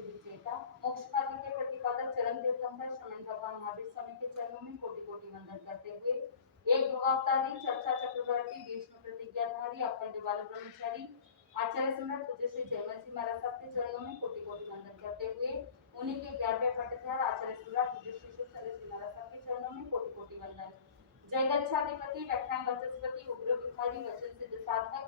श्री विजेता मोक्ष मार्ग के प्रतिपादक चरण तीर्थंकर श्रमण भगवान महावीर स्वामी के चरणों में कोटि कोटि वंदन करते हुए एक भवावतारी चर्चा चक्रवर्ती भीष्म प्रतिज्ञाधारी अखंड बाल ब्रह्मचारी आचार्य सम्राट पूज्य श्री जयमल जी महाराज साहब के चरणों में कोटि कोटि वंदन करते हुए उन्हीं के 11वें पट्टाधार आचार्य सम्राट पूज्य श्री सुखचंद्र जी महाराज साहब के चरणों में कोटि कोटि वंदन। जय गच्छाधिपति व्याख्यान वाचस्पति उग्र भिखारी वचन सिद्ध साधक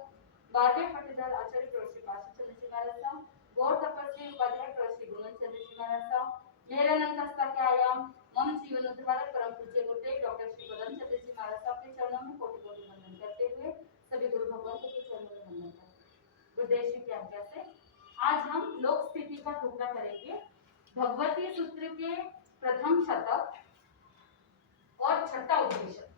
12वें पट्टाधार आचार्य प्रश्री पार्षद जी महाराज साहब गौर तपस्वी उपाध्याय प्रश्री गुणन चंद्र जी महाराज साहब मेरे अनंत के आयाम मम जीवन उद्धारक परम पूज्य गुरुदेव डॉक्टर श्री पदम चंद्र जी महाराज साहब के चरणों में कोटि कोटि वंदन करते हुए सभी गुरु भगवान के चरणों में वंदन करते हैं। गुरुदेव श्री की आज्ञा से आज हम लोक स्थिति का टुकड़ा करेंगे। भगवती सूत्र के प्रथम शतक और छठा उद्देश्य।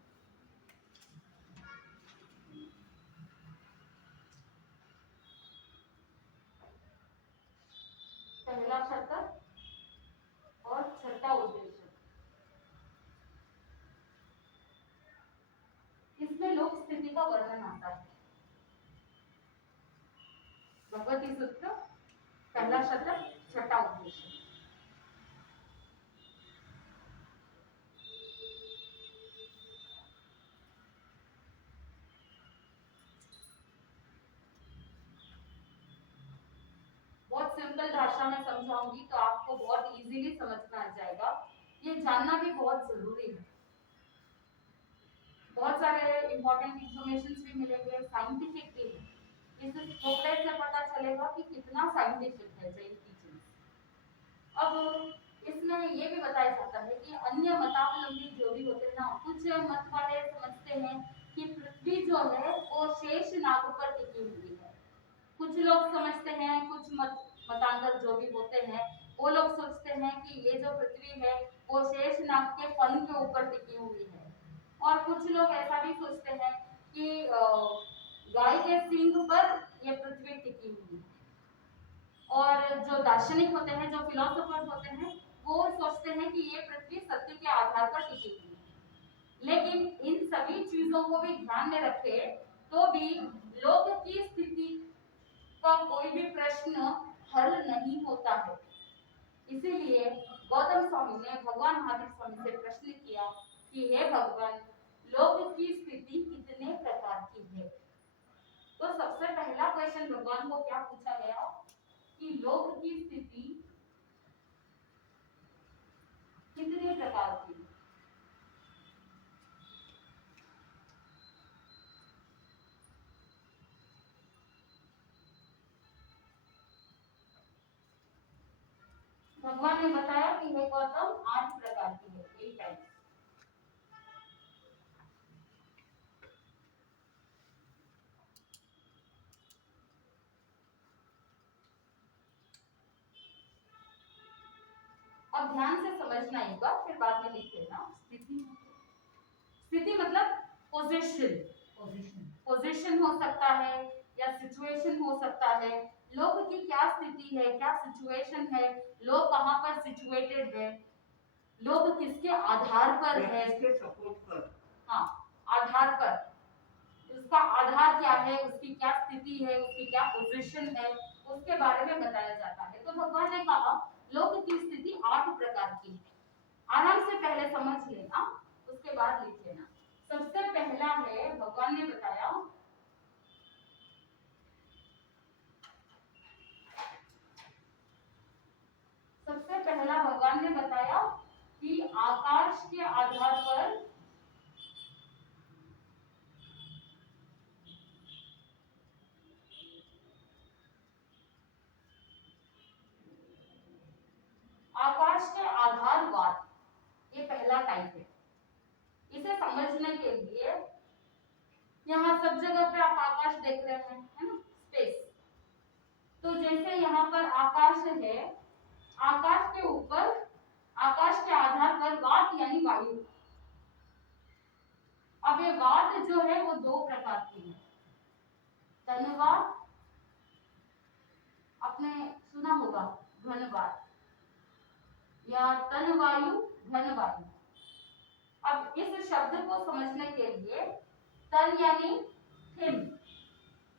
पहला शतक और छठा उद्देश्य, इसमें लोक स्थिति का वर्णन आता है। भगवती सूत्र पहला शतक छठा उद्देश्य। बहुत सिंपल भाषा में समझाऊंगी तो आपको बहुत इजीली समझ में आ जाएगा। ये जानना भी बहुत जरूरी है। बहुत सारे इंपॉर्टेंट इंफॉर्मेशन भी मिलेंगे, साइंटिफिक भी है। इस टुकड़े से पता चलेगा कि कितना साइंटिफिक है जैन टीचिंग। अब इसमें ये भी बताया जाता है कि अन्य मतावलंबी जो भी होते हैं ना, कुछ मत वाले समझते हैं कि पृथ्वी जो है वो शेष नाग पर टिकी हुई है। कुछ लोग समझते हैं, कुछ मतांतर जो भी होते हैं वो लोग सोचते हैं कि ये जो पृथ्वी है वो शेष नाग के फन के ऊपर टिकी हुई है। और कुछ लोग ऐसा भी सोचते हैं कि गाय के सींग पर ये पृथ्वी टिकी हुई है। और जो दार्शनिक होते हैं, जो फिलोसोफर्स होते हैं, वो सोचते हैं कि ये पृथ्वी सत्य के आधार पर टिकी हुई है। लेकिन इन सभी चीजों को भी ध्यान में रखे तो भी लोक की स्थिति का कोई भी प्रश्न हल नहीं होता है। इसीलिए गौतम स्वामी ने भगवान महावीर स्वामी से प्रश्न किया कि हे भगवान, लोक की स्थिति कितने प्रकार की है। तो सबसे पहला क्वेश्चन भगवान को क्या पूछा गया कि लोक की स्थिति कितने प्रकार की। भगवान ने बताया कि हे गौतम 8 प्रकार की है, 8 टाइप्स। अब ध्यान से समझना एक बार, फिर बाद में लिख लेना। स्थिति मतलब पोजीशन। पोजीशन हो सकता है या सिचुएशन हो सकता है। लोग की क्या स्थिति है, क्या सिचुएशन है, लोग कहाँ पर सिचुएटेड है, लोग किसके आधार पर है, किसके सपोर्ट पर। हाँ, आधार पर। उसका आधार क्या है, उसकी क्या स्थिति है, उसकी क्या पोजीशन है, उसके बारे में बताया जाता है। तो भगवान ने कहा लोक की स्थिति 8 प्रकार की है। आराम से पहले समझ लेना, उसके बाद लिख लेना। सबसे पहला है, भगवान ने बताया सबसे पहला भगवान ने बताया कि आकाश के आधार पर आकाश के आधारवाद, ये पहला टाइप है। इसे समझने के लिए यहाँ सब जगह पे आप आकाश देख रहे हैं, है ना, स्पेस। तो जैसे यहाँ पर आकाश है, आकाश के ऊपर, आकाश के आधार पर वात यानी वायु। अब ये वात जो है वो 2 प्रकार की है। तनवात, आपने सुना होगा घनवात, या तन वायु घन वायु। अब इस शब्द को समझने के लिए तन यानी थिन,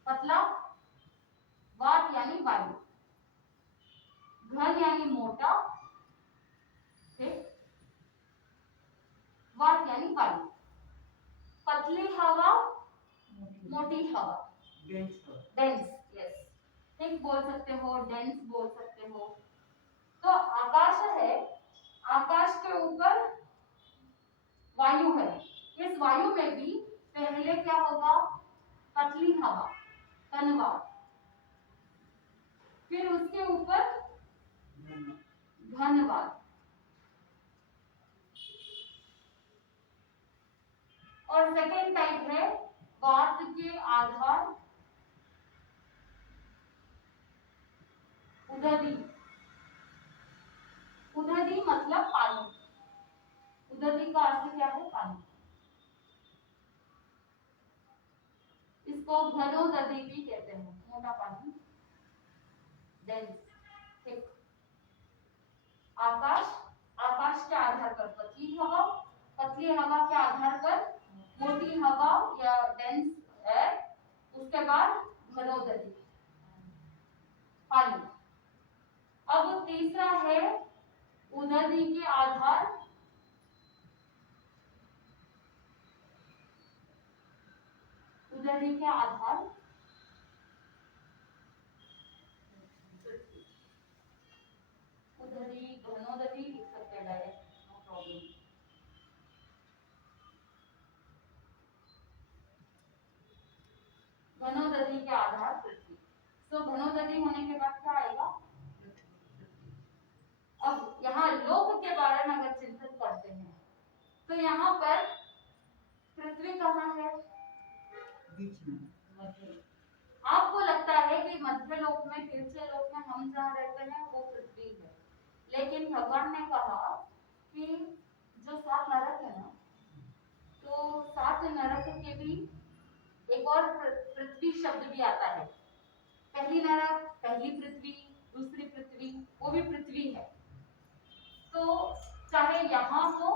पतला, वात यानी वायु, घन यानी मोटा, ठीक, वात यानी वायु, पतली हवा, मोटी हवा, डेंस, यस, ठीक बोल सकते हो, डेंस बोल सकते हो। तो आकाश है, आकाश के ऊपर वायु है, इस वायु में भी पहले क्या होगा, पतली हवा, कनवात, फिर उसके ऊपर घनवात, और सेकेंड टाइप है वात के आधार उदधि, उदधि मतलब पानी, उदधि का अर्थ क्या है, पानी, इसको घनोदधि भी कहते हैं, मोटा पानी, डेंस, ठीक। आकाश, आकाश के आधार पर पतली हवा, पतली हवा के आधार पर मोटी हवा या डेंस एयर, उसके बाद घनोदधि, पानी। अब तीसरा है उदधि के आधार, उदधि के आधार उदधि, घनोदधि लिख सकते हैं डायरेक्ट, नो प्रॉब्लम। घनोदधि के आधार पृथ्वी, तो घनोदधि होने के बाद क्या आएगा, अब यहाँ लोक के बारे में अगर चिंतन करते हैं तो यहाँ पर पृथ्वी कहाँ है, बीच में, आपको लगता है कि मध्य लोक में, तीसरे लोक में हम जहाँ रहते हैं वो पृथ्वी है, लेकिन भगवान ने कहा कि जो 7 नरक है ना, तो 7 नरक के भी एक और पृथ्वी शब्द भी आता है, पहली नरक, पहली पृथ्वी, दूसरी पृथ्वी, वो भी पृथ्वी है। तो चाहे यहाँ हो,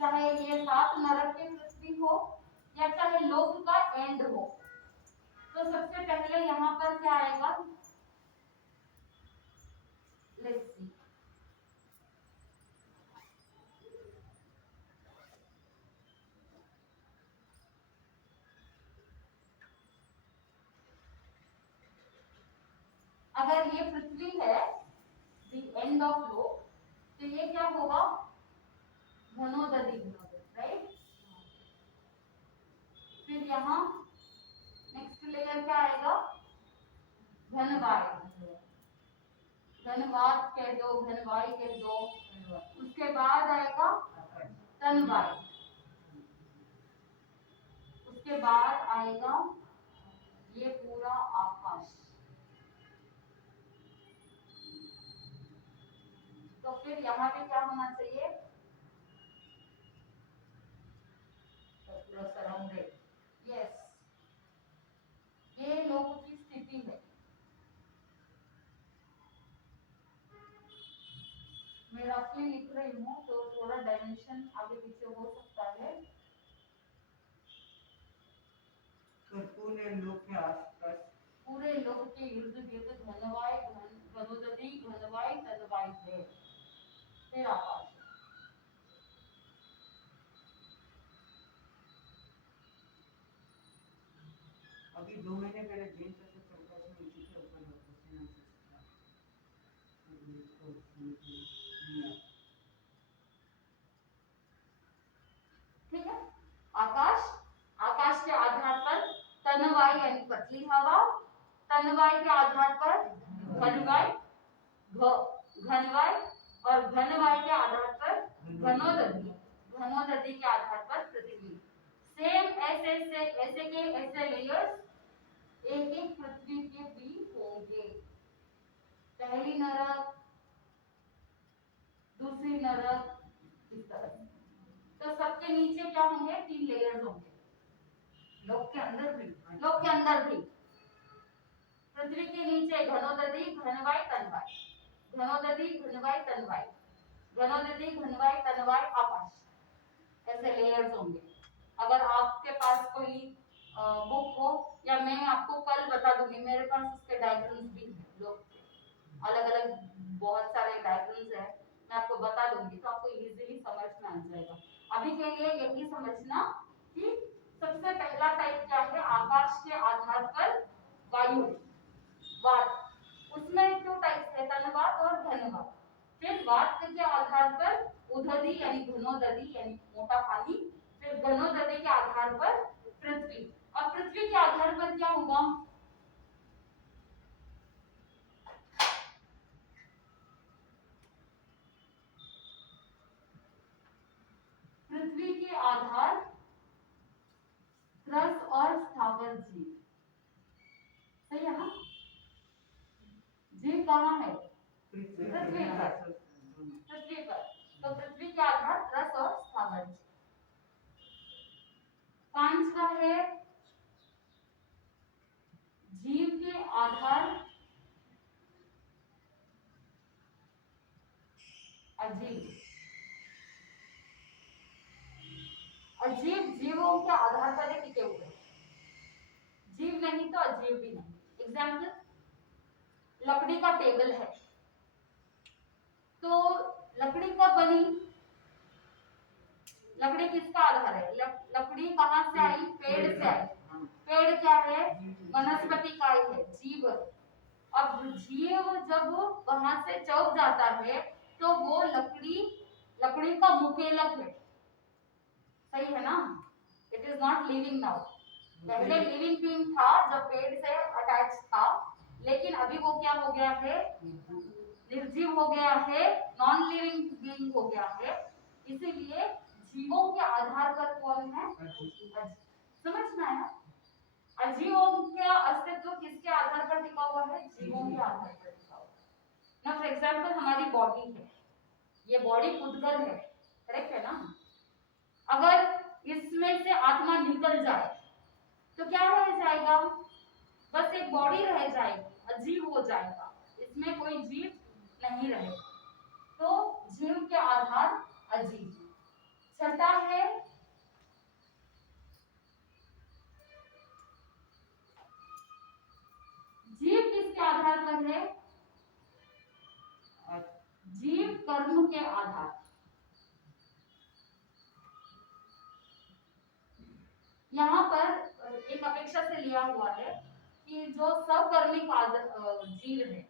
चाहे ये 7 नरक की पृथ्वी हो, या चाहे लोक का एंड हो, तो सबसे पहले यहाँ पर क्या आएगा, लेट्स सी, अगर ये पृथ्वी है, द एंड ऑफ लोक, तो ये क्या होगा, घनोदधि, राइट। फिर यहाँ नेक्स्ट लेयर क्या आएगा, घनवायु, घनवात कह दो, घनवायु कह दो, उसके बाद आएगा तनवायु, उसके बाद आएगा ये पूरा आकाश, तो फिर यहाँ पे क्या होना चाहिए, पूरा सराउंडेड, यस, ये लोगों की स्थिति है। मैं रफली लिख रही हूँ तो थोड़ा डायमेंशन आगे पीछे हो सकता है। तो पूरे लोक के आसपास, पूरे लोक के इर्द गिर्द घनवाय, घनोदधि, घनवाय, तनवाय है, फिर आकाश। अभी 2 महीने पहले जैन तत्व प्रकाश में इसी के ऊपर क्वेश्चन आंसर, ठीक है। आकाश, आकाश के आधार पर तनवाय यानी पतली हवा, तनवाय के आधार पर घनवाय, घनवाय, और घनवाय के आधार पर घनोदधि, घनोदधि के आधार पर पृथ्वी। सेम ऐसे के ऐसे लेयर्स एक एक पृथ्वी के भी होंगे, पहली नरक, दूसरी नरक, इस तरह। तो सबके नीचे क्या होंगे, 3 लेयर्स होंगे, लोक के अंदर भी, लोक के अंदर भी पृथ्वी के नीचे घनोदधि, घनवाय, तनवाय, घनोदधि, घनवाय, तनवाय, घनोदधि, घनवाय, तनवाय, आकाश, ऐसे लेयर्स होंगे। अगर आपके पास कोई बुक हो, या मैं आपको कल बता दूंगी, मेरे पास उसके डायग्राम्स भी हैं लोक के, अलग अलग बहुत सारे डायग्राम्स है, मैं आपको बता दूंगी तो आपको इजीली समझ में आ जाएगा। अभी के लिए यही समझना कि सबसे पहला टाइप क्या है, आकाश के आधार पर वायु वात, उसमें दो टाइप्स है, तनवात और धनवात। फिर वात के आधार पर उदधि यानी घनोदधि यानी मोटा पानी, फिर घनोदधि के आधार पर पृथ्वी, और पृथ्वी के आधार पर क्या होगा, पृथ्वी के आधार रस और स्थावर जीव, सही है ना, जीव कहाँ है, पृथ्वी पर, पृथ्वी पर, तो पृथ्वी के आधार रस और स्थावर जीव। पांचवा है जीव के आधार अजीव, अजीव जीवों के आधार पर ही टिके हुए, जीव नहीं तो अजीव भी नहीं। एग्जाम्पल, लकड़ी का टेबल है, तो लकड़ी कब बनी, लकड़ी किसका आधार है, लकड़ी कहाँ से आई, पेड़ से आई, पेड़ क्या है, वनस्पति का ही है, जीव। अब जीव जब वहां से चौक जाता है तो वो लकड़ी, लकड़ी का मुकेलक है, सही है ना, it is not living now, पहले लिविंग बीइंग था जब पेड़ से अटैच था, लेकिन अभी वो क्या हो गया है, निर्जीव हो गया है, नॉन लिविंग बीइंग हो गया है। इसीलिए जीवों के आधार पर कौन है, समझ में आया, अजीवों का अस्तित्व किसके आधार पर टिका हुआ है, जीवों के आधार पर टिका हुआ है ना। फॉर एग्जांपल हमारी बॉडी है, ये बॉडी पुद्गल है, करेक्ट है ना, अगर इसमें से आत्मा निकल जाए तो क्या रह जाएगा, बस एक बॉडी रह जाएगी, अजीव हो जाएगा, इसमें कोई जीव नहीं रहेगा, तो जीव के आधार अजीव। छठा है जीव किसके आधार पर है, जीव कर्म के आधार, यहाँ पर एक अपेक्षा से लिया हुआ है कि जो सकर्मिक जीव है,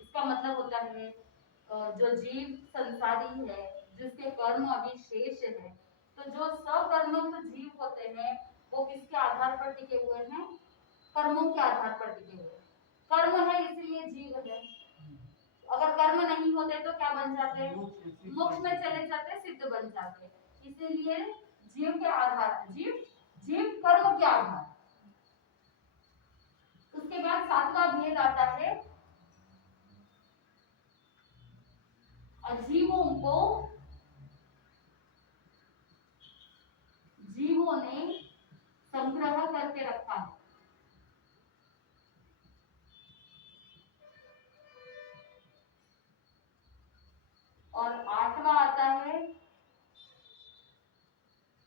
इसका मतलब होता है जो जीव संसारी है, जिसके कर्म अभी शेष है, तो जो सकर्मक जीव होते हैं वो किसके आधार पर टिके हुए हैं, कर्मों के आधार पर टिके हुए हैं, कर्म है इसलिए जीव है, अगर कर्म नहीं होते तो क्या बन जाते, मोक्ष में चले जाते, सिद्ध बन जाते, इसीलिए जीव के आधार, जीव जीव कर्म के आधार। उसके बाद सातवां भेद आता है अजीवों को जीवों ने संग्रह करके रखा है, और आठवां आता है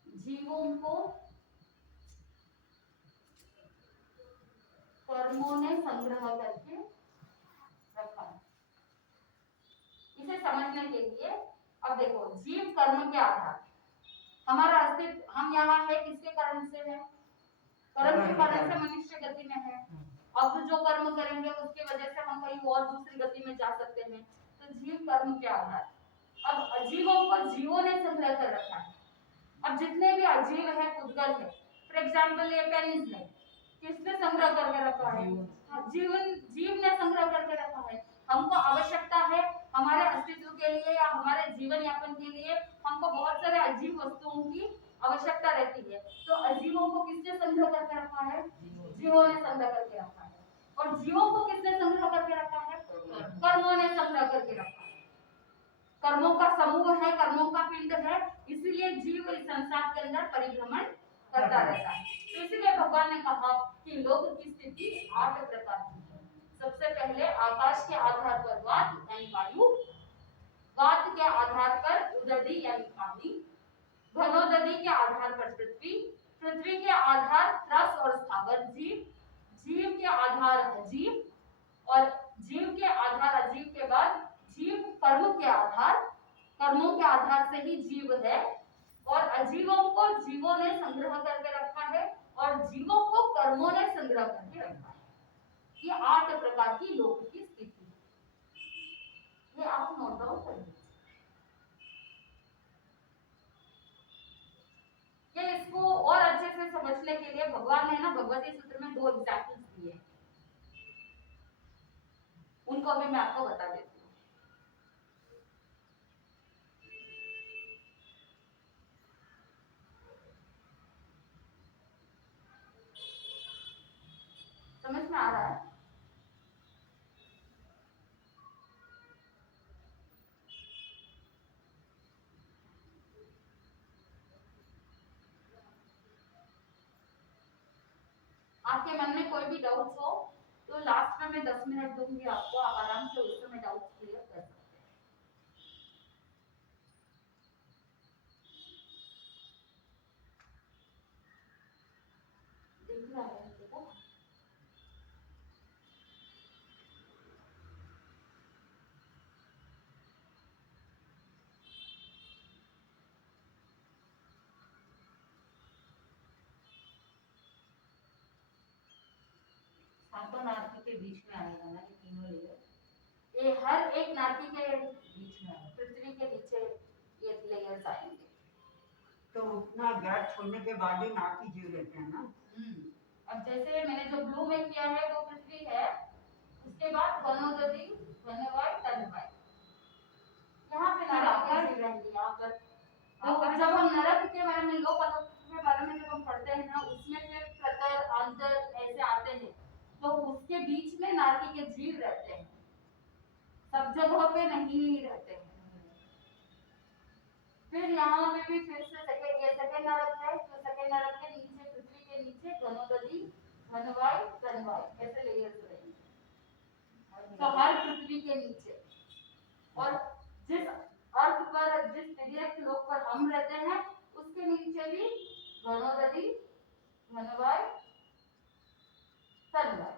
जीवों को कर्मों ने संग्रह करके रखा है। इसे समझने के लिए अब देखो, जीव कर्म के आधार, हमारा अस्तित्व, हम यहाँ है किसके कारण से है, कर्म के कारण से मनुष्य गति में है, अब जो कर्म करेंगे उसकी वजह से हम कहीं और दूसरी गति में जा सकते हैं, तो जीव कर्म के आधार। अब अजीवों को जीवों ने संग्रह कर रखा है, अब जितने भी अजीव है, पुद्गल है, फॉर एग्जाम्पल ये पेनिस है, किसने संग्रह करके रखा है, जीवन, जीव ने संग्रह करके रखा है, हमको आवश्यकता है हमारे अस्तित्व के लिए या हमारे जीवन यापन के लिए, हमको बहुत सारे अजीव वस्तुओं की आवश्यकता रहती है, तो अजीवों को किसने संग्रह करके रखा है, जीवों ने संग्रह करके रखा है, और जीवों को किसने संग्रह करके रखा है, कर्मों ने संग्रह करके रखा है, कर्मों का समूह है, कर्मों का पिंड है, इसीलिए जीव इस संसार के अंदर परिभ्रमण करता रहता है। तो इसीलिए भगवान ने कहा कि लोक की स्थिति 8 प्रकार की है। सबसे पहले आकाश के आधार पर वात यानी वायु, वात के आधार पर उदधि यानी पानी, घनोदधि के आधार पर पृथ्वी, पृथ्वी के आधार रस और स्थावर जीव, जीव के आधार अजीव, और जीव के आधार अजीव कर्मों के आधार से ही जीव है, और अजीवों को जीवों ने संग्रह करके रखा है और जीवों को कर्मों ने संग्रह करके रखा है। ये 8 प्रकार की लोक की स्थिति है। ये आप नोट डाउन कर लीजिए। ये इसको और अच्छे से समझने के लिए भगवान ने ना भगवती सूत्र में 2 एग्जाम्पल्स दिए हैं, उनको अभी मैं आपको बता देती हूँ। समझ में आ रहा है? आपके मन में कोई भी डाउट्स हो तो लास्ट में मैं 10 मिनट दूंगी आपको, आप आराम से उस समय डाउट्स क्लियर कर सकते हैं। देख रहा है देखो, सातों नारकी के बीच में आएगा ना ये तीनों लेयर, ये हर एक नारकी के बीच में आएगा, पृथ्वी के नीचे ये लेयर्स आएंगे। तो उतना गैप छोड़ने के बाद ही नारकी जीव रहते हैं ना। अब जैसे मैंने जो ब्लू में किया है वो पृथ्वी है, उसके बाद वनोदति, वनवाय, तनवाय, यहाँ पे नारकी जीव रहेंगे। यहाँ पर तो जब हम नरक के बारे में, लोक के बारे में जब हम पढ़ते हैं ना, उसमें फिर प्रतर, अंतर ऐसे आते हैं, तो उसके बीच में नारकी के जीव रहते हैं, सब जगह पे नहीं रहते हैं। फिर यहाँ पे भी फिर से सेकंड नरक है, तो सेकंड नरक के नीचे, पृथ्वी के नीचे घनोदधि, घनवाय, तनवाय ऐसे लेयर्स रहेंगे। तो हर पृथ्वी के नीचे, और जिस अर्थ पर, जिस तिर्यक लोक पर हम रहते हैं उसके नीचे भी घनोदधि, घनवाय, तनवाय।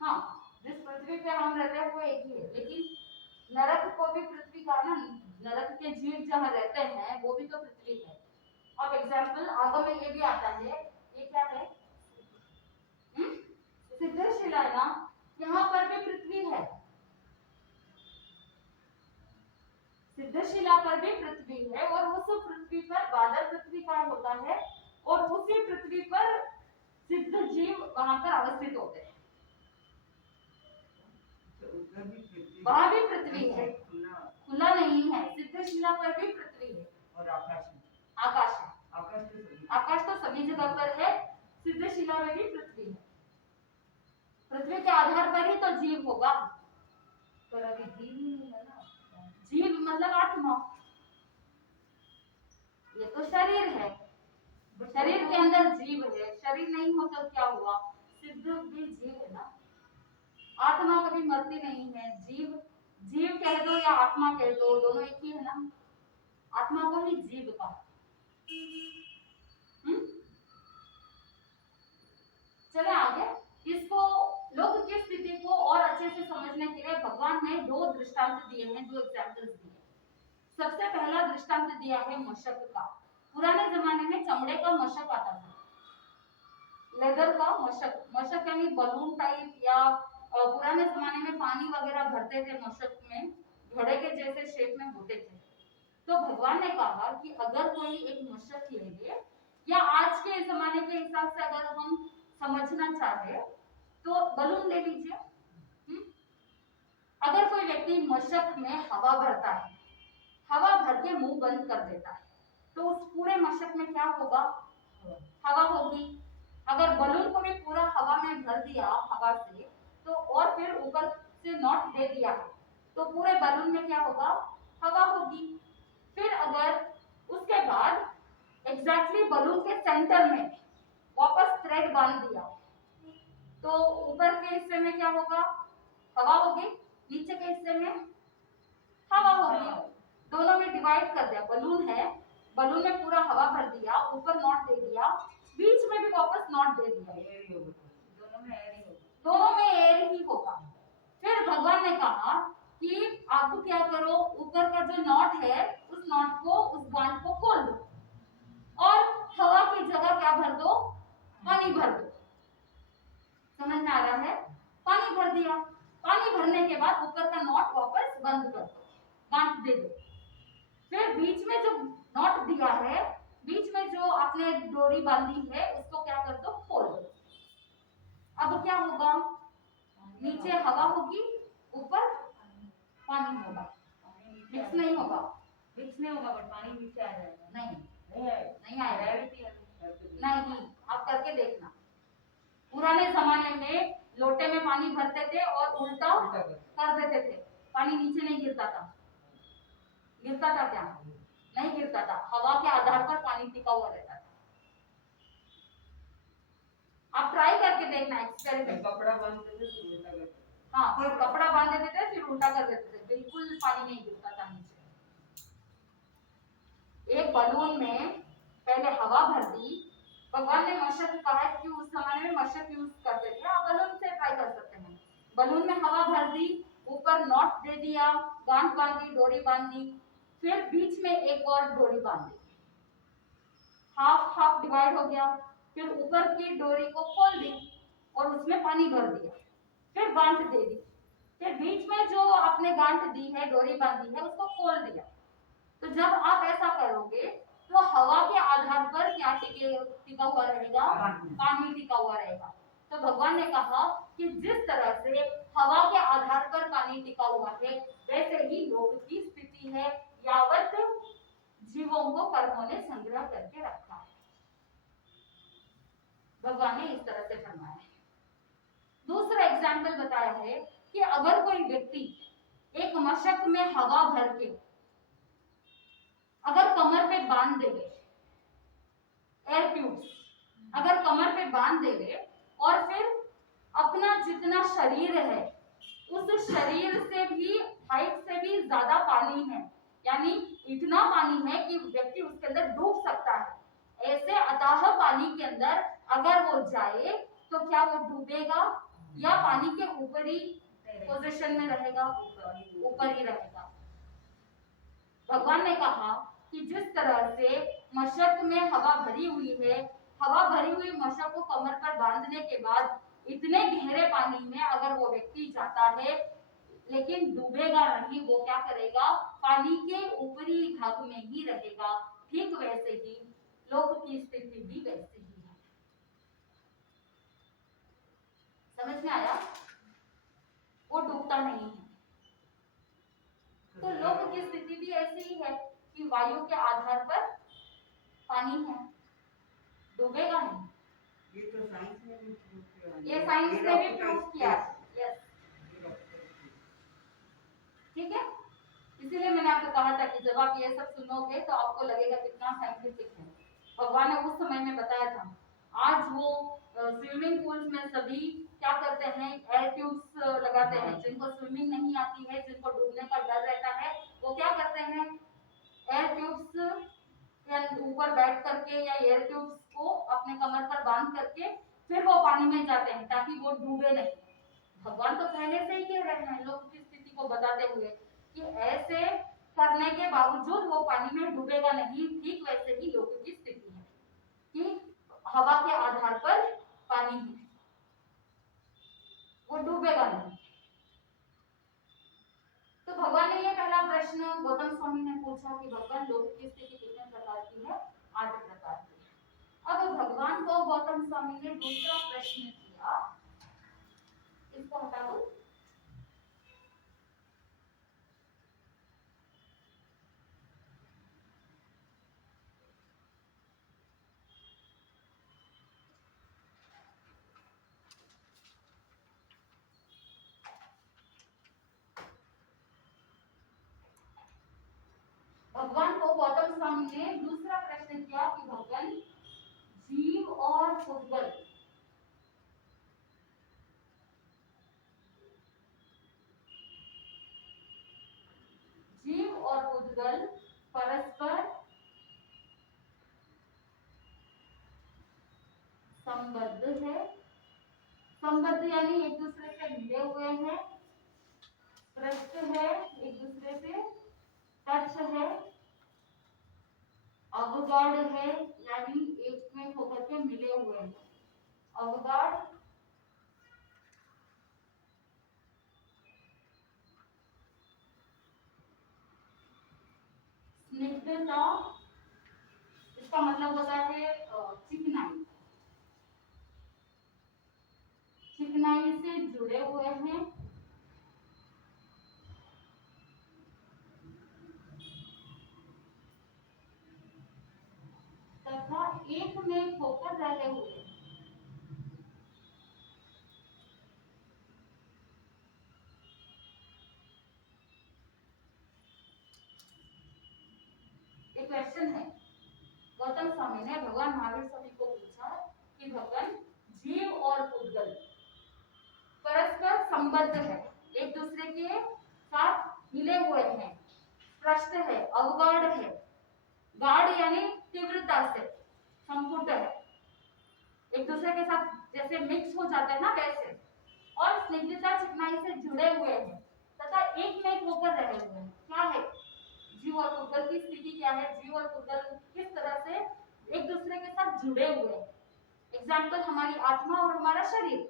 हाँ, जिस पृथ्वी पे हम रहते हैं वो एक ही है, लेकिन नरक को भी पृथ्वी का ना, नरक के जीव जहाँ रहते हैं वो भी तो पृथ्वी है। अब एग्जाम्पल आगे में ये भी आता है, ये क्या है, सिद्धशिला है ना, यहाँ पर भी पृथ्वी है, सिद्धशिला पर भी पृथ्वी है, और उस पृथ्वी पर बादल पृथ्वी का होता है, और उसी पृथ्वी पर सिद्ध जीव वहां पर अवस्थित होते हैं। वहां भी पृथ्वी है, खुला नहीं है, सिद्धशिला पर भी पृथ्वी है, और आकाश आकाश है, आकाश तो सभी जगह पर है, सिद्धशिला में भी पृथ्वी है। पृथ्वी के आधार पर ही तो जीव होगा, पर अभी जीव नहीं है ना, जीव मतलब आत्मा, ये तो शरीर है, शरीर के अंदर जीव है, शरीर नहीं हो तो क्या हुआ, सिद्ध भी जीव है ना, आत्मा कभी मरती नहीं है, जीव, जीव कह दो या आत्मा कह दो, दोनों एक ही है ना, आत्मा को ही जीव कहा। चले आगे, इसको लोक की स्थिति को और अच्छे से समझने के लिए भगवान ने 2 दृष्टांत दिए हैं, 2 एग्जाम्पल्स दिए। सबसे पहला दृष्टांत दिया है मशक का। पुराने जमाने में चमड़े का मशक आता था, लेदर का मशक, मशक यानी बलून टाइप, या पुराने जमाने में पानी वगैरह भरते थे मशक में, घड़े के जैसे शेप में होते थे। तो भगवान ने कहा कि अगर कोई एक मशक ले ले, या आज के जमाने के हिसाब से अगर हम समझना चाहे तो बलून ले लीजिए। अगर कोई व्यक्ति मशक में हवा भरता है, हवा भर के मुंह बंद कर देता है, तो उस पूरे मशक में क्या होगा, हवा होगी। अगर बलून को भी पूरा हवा में भर दिया हवा से, तो और फिर ऊपर से नॉट दे दिया, तो पूरे बलून में क्या होगा, हवा होगी। फिर अगर उसके बाद एग्जैक्टली बलून के सेंटर में वापस थ्रेड बांध दिया, तो ऊपर के हिस्से में क्या होगा, हवा होगी, नीचे के हिस्से में हवा होगी, दोनों में डिवाइड कर दिया, बलून है, बलून में पूरा हवा भर दिया, ऊपर नॉट दे दिया, बीच में भी वापस नॉट दे दिया, दोनों में एयर ही होगा। फिर भगवान ने कहा नॉट है उस नॉट को, उस गांठ को खोल दो और हवा की जगह क्या भर दो, पानी भर दो। समझ में आ रहा है? पानी भर दिया, पानी भरने के बाद ऊपर का नॉट वापस बंद कर दो, गांठ दे दो। फिर बीच में जो नॉट दिया है, बीच में जो आपने डोरी बांधी है, उसको क्या कर दो, खोल दो। अब क्या होगा, नीचे हवा होगी, ऊपर पानी होगा, मिक्स नहीं होगा, मिक्स नहीं होगा, बट पानी नीचे आ जाएगा। नहीं आएगा, नहीं, आप करके देखना। पुराने जमाने में लोटे में पानी भरते थे और उल्टा कर देते थे, पानी नीचे नहीं गिरता था। गिरता था क्या? नहीं गिरता था, हवा के आधार पर पानी टिका हुआ रहता था। आप ट्राई करके देखना, एक्सपेरिमेंट। कपड़ा बांध देते थे, उल्टा करते थे। हाँ, फिर कपड़ा बांध देते थे, फिर उल्टा कर देते थे, बिल्कुल पानी नहीं गिरता था नीचे। एक बलून में पहले हवा भर दी, भगवान ने मशक कहा है कि उस जमाने में मशक यूज करते थे, आप बलून से ट्राई कर सकते हैं। बलून में हवा भर दी, ऊपर नॉट दे दिया, गांठ बांधी, डोरी बांधी, फिर बीच में एक और डोरी बांधी, हाफ हाफ डिवाइड हो गया। फिर ऊपर की डोरी को खोल दी और उसमें पानी भर दिया, फिर गांठ दे दी, फिर बीच में जो आपने गांठ दी है, डोरी बांधी है, उसको खोल दिया। तो जब आप ऐसा करोगे तो हवा के आधार पर क्या टिका हुआ रहेगा, पानी टिका हुआ रहेगा। तो भगवान ने कहा कि जिस तरह से हवा के आधार पर पानी टिका हुआ है, वैसे ही लोक की स्थिति है, यावत जीवों को कर्मों ने संग्रह करके रखा है। भगवान ने इस तरह से फरमाया है। दूसरा एग्जाम्पल बताया है कि अगर कोई व्यक्ति एक मशक में हवा भर के अगर कमर पे बांध देवे, एयर ट्यूब्स अगर कमर पे बांध देवे और फिर अपना जितना शरीर है, उस शरीर से भी, हाइट से भी ज्यादा पानी है, यानी इतना पानी है कि व्यक्ति उसके अंदर डूब सकता है, ऐसे अथाह पानी के अंदर अगर वो जाए तो क्या वो डूबेगा या पानी के ऊपरी पोजीशन में रहेगा? ऊपर ही रहेगा। भगवान ने कहा कि जिस तरह से मशक में हवा भरी हुई है, हवा भरी हुई मशक को कमर पर बांधने के बाद इतने गहरे पानी में अगर वो व्यक्ति जाता है लेकिन डूबेगा नहीं, वो क्या करेगा, पानी के ऊपरी भाग में ही रहेगा। ठीक वैसे ही लोक की स्थिति भी वैसे ही है। समझ में आया? वो डूबता नहीं है। तो लोक की स्थिति भी ऐसी ही है कि वायु के आधार पर पानी है, डूबेगा नहीं। ये तो साइंस में भी प्रूव किया है। ये साइंस ने भी प्रूव किया है। यस, ठीक है। इसीलिए मैंने आपको कहा था कि जब आप ये सब सुनोगे तो आपको लगेगा कितना साइंटिफिक है। भगवान ने उस समय में बताया था। आज वो स्विमिंग पूल्स में सभी क्या करते हैं, एयर ट्यूब्स लगाते हैं। जिनको स्विमिंग नहीं आती है, जिनको डूबने का डर रहता है, वो क्या करते हैं, एयर ट्यूब्स या ऊपर बैठ करके या एयर ट्यूब्स को अपने कमर पर बांध करके फिर वो पानी में जाते हैं ताकि वो डूबे नहीं। भगवान तो पहले से ही कह रहे हैं लोगों की स्थिति को बताते हुए कि ऐसे करने के बावजूद वो पानी में डूबेगा नहीं। ठीक वैसे ही लोगों की स्थिति है कि हवा के आधार पर पानी है, वो डूबेगा नहीं। तो भगवान ने ये पहला प्रश्न गौतम स्वामी ने पूछा कि भगवान लोगों की स्थिति कितने प्रकार की है? 8 प्रकार की है। अब भगवान को गौतम स्वामी ने दूसरा प्रश्न किया, इसको हटा दो। भगवान को गौतम स्वामी ने दूसरा प्रश्न किया कि भगवान जीव और पुद्गल परस्पर संबद्ध है। संबद्ध यानी एक दूसरे से मिले हुए हैं, पृष्ठ है एक दूसरे से टच है, अवगाढ़ है, यानी एक में होकर के मिले हुए हैं। अवगाढ़, स्निग्धता, इसका मतलब होता है चिकनाई, चिकनाई से जुड़े हुए हैं। तथा एक में होकर रहे हुए हैं। एक क्वेश्चन है, गौतम स्वामी ने भगवान महावीर स्वामी को पूछा कि भगवान, जीव और पुद्गल परस्पर संबद्ध है, एक दूसरे के साथ मिले हुए हैं, स्पष्ट है, अवगाढ़ है, गाढ़ यानी तीव्रता से, संपुट है, एक दूसरे के साथ जैसे मिक्स हो जाते हैं ना वैसे, और स्निग्धता चिकनाई से जुड़े हुए हैं तथा एक में होकर रहे हुए हैं। क्या है जीव और पुद्गल की स्थिति, क्या है जीव और पुद्गल किस तरह से एक दूसरे के साथ जुड़े हुए हैं। एग्जाम्पल, हमारी आत्मा और हमारा शरीर,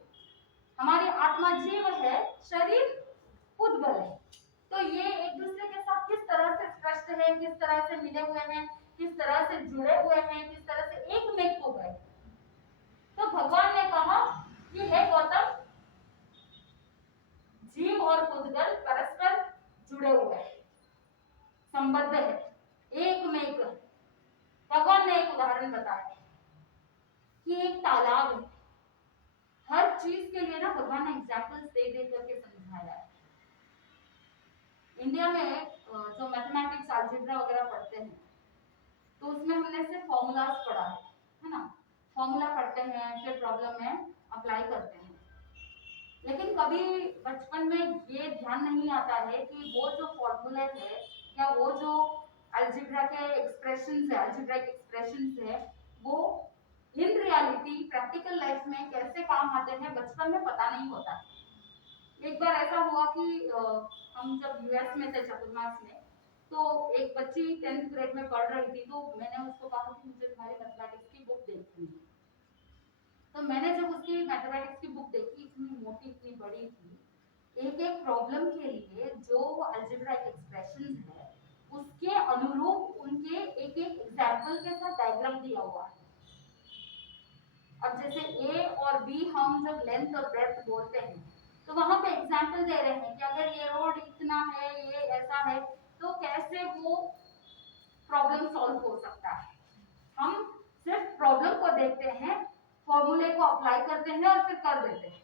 हमारी आत्मा जीव है, शरीर पुद्गल है, तो ये एक दूसरे के साथ किस तरह से स्पष्ट है, किस तरह से मिले हुए हैं, किस तरह से जुड़े हुए हैं, किस तरह से एक में हो गए। तो भगवान ने कहा कि हे गौतम, जीव और पुद्गल परस्पर जुड़े हुए हैं, संबद्ध है, एक में एक। भगवान ने एक उदाहरण बताया कि एक तालाब है, हर चीज के लिए ना भगवान ने एग्जाम्पल्स दे दे करके समझाया है। इंडिया में जो मैथमेटिक्स अलजेब्रा वगैरह पढ़ते हैं तो उसमें हमने सिर्फ फॉर्मूलाज पढ़ा है ना, फॉर्मूला पढ़ते हैं, फिर प्रॉब्लम में अप्लाई करते हैं। लेकिन कभी बचपन में ये ध्यान नहीं आता है कि वो जो फॉर्मूले है या वो जो अलजेब्रा के एक्सप्रेशंस है, अलजेब्रिक एक्सप्रेशंस है, वो इन रियलिटी प्रैक्टिकल लाइफ में कैसे काम आते हैं बचपन में पता नहीं होता। एक बार ऐसा हुआ कि हम जब यूएस में थे चतुर्मास में, तो एक बच्ची 10th ग्रेड में पढ़ रही थी, तो मैंने उसको कहा कि मुझे तुम्हारी मैथमेटिक्स की बुक देखनी है। तो मैंने जब उसकी मैथमेटिक्स की बुक देखी, इतनी मोटी इतनी बड़ी थी, एक एक प्रॉब्लम के लिए जो अलजेब्रिक एक्सप्रेशंस है उसके अनुरूप उनके एक एक एग्जाम्पल के साथ डायग्राम दिया हुआ है। अब जैसे ए और बी हम जब लेंथ और ब्रेड्थ बोलते हैं तो वहां पे एग्जाम्पल दे रहे हैं कि अगर ये रोड इतना है, ये ऐसा है, तो कैसे वो प्रॉब्लम सॉल्व हो सकता है। हम सिर्फ प्रॉब्लम को देखते हैं, फॉर्मूले को अप्लाई करते हैं और फिर कर देते हैं,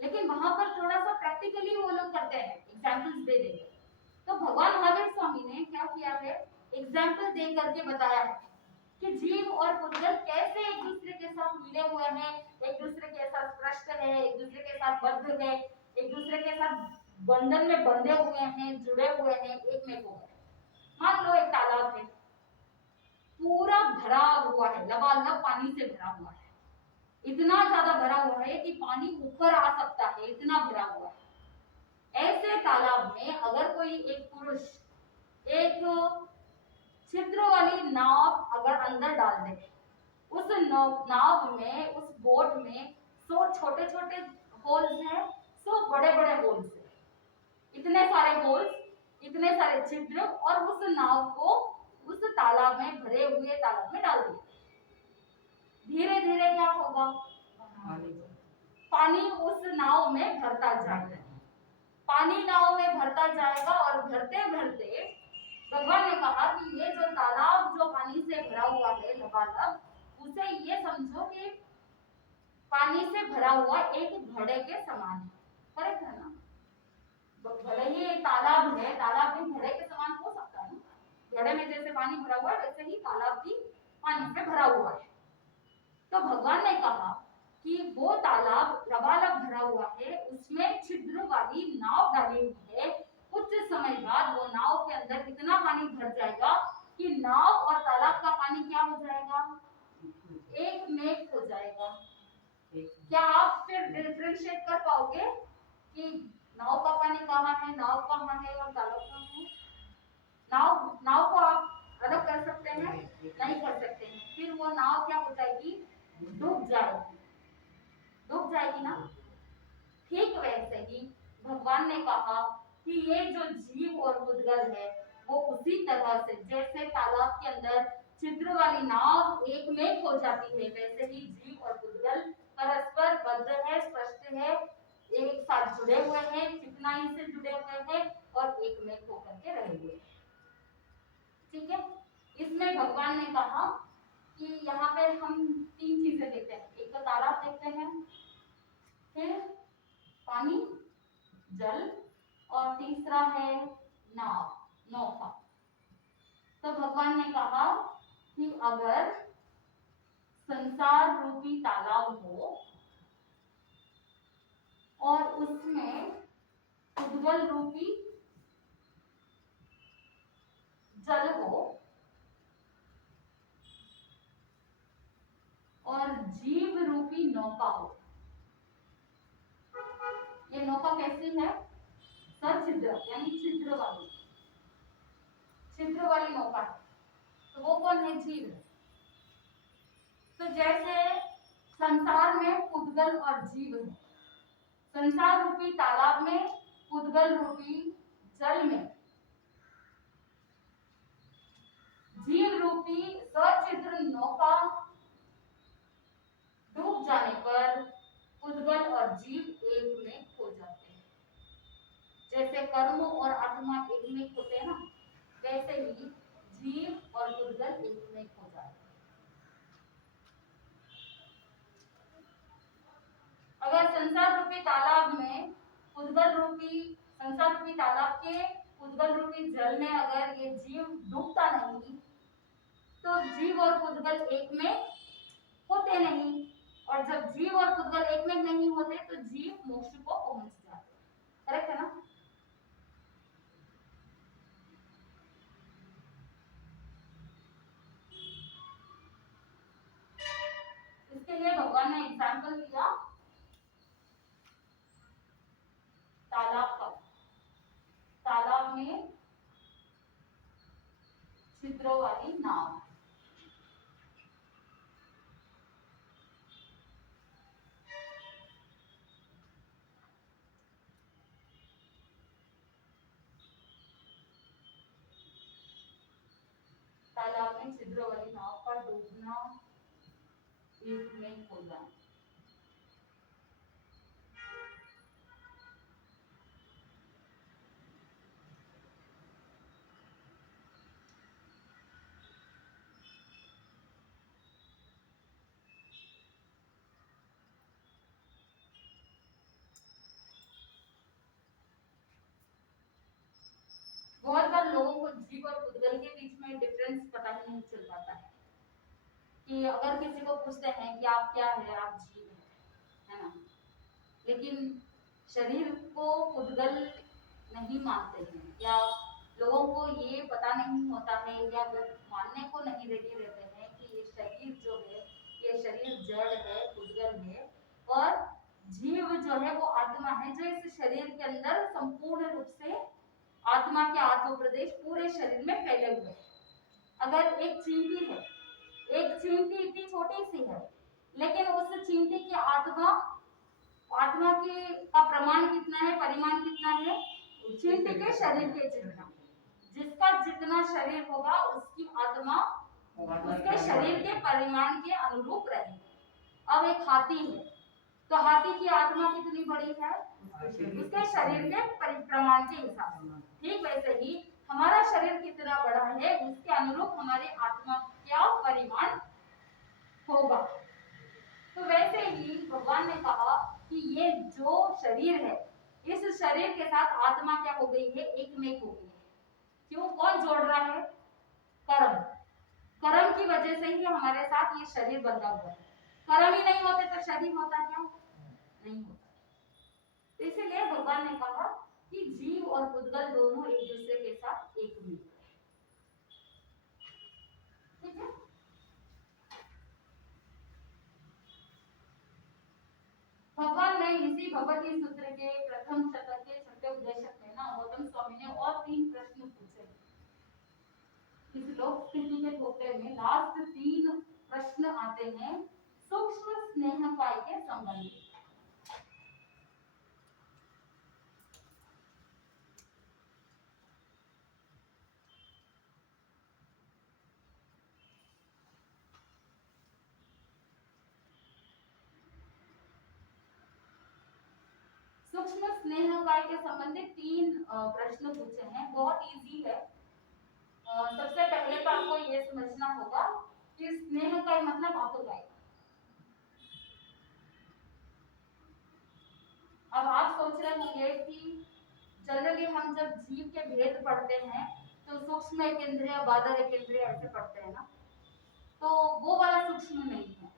लेकिन वहां पर थोड़ा सा प्रैक्टिकली वो लोग करते हैं, एग्जाम्पल्स दे देते हैं। तो भगवान महावीर स्वामी ने क्या किया है, एग्जाम्पल दे करके बताया है कि जीव और पुद्गल कैसे एक दूसरे के साथ मिले हुए हैं, एक दूसरे के साथ स्पष्ट है, एक दूसरे के साथ बद्ध है, एक दूसरे के साथ बंधन में बंधे हुए हैं, जुड़े हुए हैं, एक में हो गए। मान लो एक तालाब है, पूरा भरा हुआ है, लबालब पानी से भरा हुआ है, इतना ज्यादा भरा हुआ है कि पानी ऊपर आ सकता है, इतना भरा हुआ है। ऐसे तालाब में अगर कोई एक पुरुष एक छिद्र वाली नाव अगर अंदर डाल दे, उस नाव में, उस बोट में 100 छोटे छोटे होल्स हैं, 100 बड़े बड़े होल्स हैं, इतने सारे होल्स, इतने सारे छिद्र, और उस नाव को उस तालाब में, भरे हुए तालाब में डाल दिया। धीरे धीरे क्या होगा, पानी उस नाव में भरता जाएगा, पानी नाव में भरता जाएगा, और भरते भरते भगवान ने कहा कि ये जो तालाब जो पानी से भरा हुआ है लबालब, उसे ये समझो कि पानी से भरा हुआ एक घड़े के समान है। करेक्ट है ना, भले ही तालाब है, तालाब भी घड़े के समान हो सकता है ना, घड़े में जैसे पानी भरा हुआ है वैसे ही तालाब भी पानी से भरा हुआ है। तो भगवान ने कहा कि वो तालाब लबालब भरा हुआ है, उसमें छिद्र वाली नाव डाली हुई है, कुछ समय बाद वो नाव के अंदर इतना पानी भर जाएगा कि नाव और तालाब का पानी क्या हो जाएगा, एक में हो जाएगा। क्या आप फिर डिफरेंशिएट कर पाओगे कि नाव का पानी कहाँ है, नाव कहाँ है और तालाब कहाँ है? नाव नाव को आप अलग कर सकते हैं? नहीं कर सकते हैं। फिर वो नाव क्या हो जाएगी? डूब जाएगी। डूब जाएगी ना। ठीक वैसे ही भगवान ने कहा कि ये जो जीव और उद्गल है वो उसी तरह से जैसे तालाब के अंदर छिद्र वाली नाव एक में खो जाती है, वैसे ही जीव और उद्गल परस्पर बद्ध है, स्पष्ट है, एक साथ जुड़े हुए हैं, चिकनाई से जुड़े हुए हैं और एक में होकर के रहे हुए हैं। ठीक है। इसमें भगवान ने कहा कि यहाँ पे हम 3 चीजें देखते हैं। एक तो तालाब देखते हैं, फिर पानी, जल, और तीसरा है नाव, नौका। तो भगवान ने कहा कि अगर संसार रूपी तालाब हो और उसमें उद्गल रूपी जल हो और जीव रूपी नौका हो। ये नौका कैसी है? सछिद्र यानी छिद्र वाली नौका है। तो वो कौन है? जीव। तो जैसे संसार में उद्गल और जीव है, संसार रूपी तालाब में उद्गल रूपी जल में जीव रूपी सचिद्र नौका डूब जाने पर उद्गल और जीव एक में खो जाते हैं। जैसे कर्म और आत्मा एक में होते हैं ना, वैसे ही जीव और उद्गल एक में खो जाते हैं। अगर संसार रूपी तालाब में उद्गल रूपी संसार रूपी तालाब के उद्गल रूपी जल में अगर ये जीव डूबता नहीं तो जीव और उद्गल एक में होते नहीं, और जब जीव और उद्गल एक में नहीं होते तो जीव मोक्ष को पहुंच जाते। करेक्ट है ना? इसके लिए भगवान ने एग्जाम्पल दिया तालाब का। तालाब में छिद्रों वाली नाव। तालाब में छिद्रों वाली नाव का डूबना, एक में खो जाना। बहुत बार लोगों को जीव और उद्गल के बीच में डिफरेंस पता ही नहीं चल पाता है कि अगर किसी को पूछते हैं कि आप क्या है, आप जीव है ना, लेकिन शरीर को उद्गल नहीं मानते हैं, या लोगों को ये पता नहीं होता है या वो मानने को नहीं रेडी रहते हैं कि ये शरीर जो है ये शरीर जड़ है, उद्गल है, और जीव जो है वो आत्मा है जो इस शरीर के अंदर संपूर्ण रूप से आत्मा के आत्म प्रदेश पूरे शरीर में फैले हुए हैं। अगर एक चींटी है, एक चींटी इतनी छोटी सी है, लेकिन उस चींटी की आत्मा की का प्रमाण कितना है, परिमाण कितना है? चींटी के शरीर के जितना। जिसका जितना शरीर होगा उसकी आत्मा उसके शरीर के परिमाण के अनुरूप रहेगी। अब एक हाथी है, तो हाथी की आत्मा कितनी बड़ी है? उसके शरीर के प्रमाण के हिसाब से। ठीक वैसे ही हमारा शरीर कितना बड़ा है उसके अनुरूप हमारी आत्मा क्या परिमाण होगा। तो वैसे ही भगवान ने कहा कि ये जो शरीर है, इस शरीर के साथ आत्मा क्या हो गई है? एक में हो गई है। क्यों? कौन जोड़ रहा है? कर्म। कर्म की वजह से ही हमारे साथ ये शरीर बंधा हुआ है। कर्म ही नहीं होते तो शरीर होता क्या? नहीं होता। इसीलिए भगवान ने कहा कि जीव और उद्गल दोनों एक दूसरे के साथ एक में। ठीक है। भगवान ने इसी भगवती सूत्र के प्रथम शतक के छठे उपदेशक में ना गौतम स्वामी ने और 3 प्रश्न पूछे। इस लोक स्थिति के टोटे में लास्ट 3 प्रश्न आते हैं सूक्ष्म स्नेहकाय के संबंधित। सूक्ष्म स्नेहकाय के संबंधित 3 प्रश्न पूछे हैं, बहुत इजी है। सबसे पहले तो आपको ये समझना होगा कि स्नेहकाय मतलब आतुकाय। अब आप सोच रहे होंगे कि जनरली हम जब जीव के भेद पढ़ते हैं तो सूक्ष्म एकेंद्रिय, बादर एकेंद्रिय ऐसे पढ़ते हैं ना, तो वो वाला सूक्ष्म नहीं है।